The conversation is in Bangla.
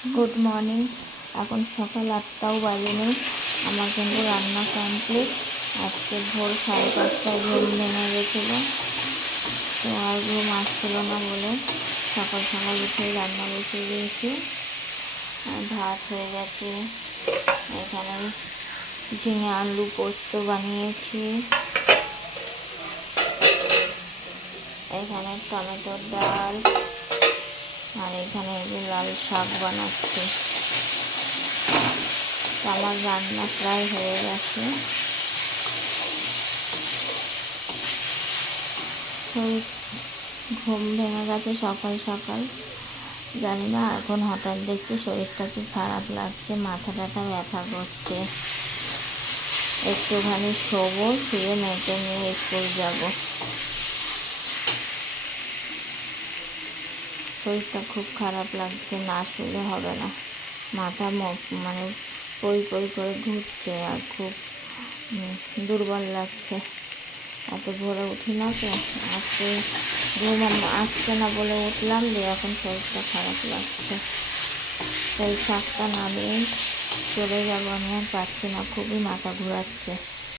Good morning. এখন সকাল 8টাও বাজেনি, আমার কিন্তু রান্না কমপ্লিট। আজকে ভোর 5:30টায় ঘুম ভেঙে গেছিলো, তো আর ঘুম আসছিল না বলে সকাল সকাল উঠেই রান্না বসিয়ে দিয়েছি। ভাত হয়ে গেছে, এখানে ঝিঙে আলু পোস্ত বানিয়েছি, এখানে টমেটোর ডাল, আর এখানে লাল শাক বানাচ্ছি। আমার রান্না প্রায় হয়ে গেছে। শরীর ঘুম ভেঙে গেছে সকাল সকাল, জানি না এখন হঠাৎ দেখছি শরীরটা কি খারাপ লাগছে, মাথা ব্যথা ব্যথা করছে। একটুখানি শোবো, শুয়ে মেয়েকে নিয়ে স্কুল যাব। শরীরটা খুব খারাপ লাগছে, না শুলে হবে না। মাথা মানে পই পই করে ঘুরছে আর খুব দুর্বল লাগছে। এত ভোরে উঠি না তো, আজকে ঘুম আসছে না বলে উঠলাম, যে এখন শরীরটা খারাপ লাগছে। সেই শাকটা নামিয়ে চলে যাবো, আমি আর পারছি না, খুবই মাথা ঘোরাচ্ছে।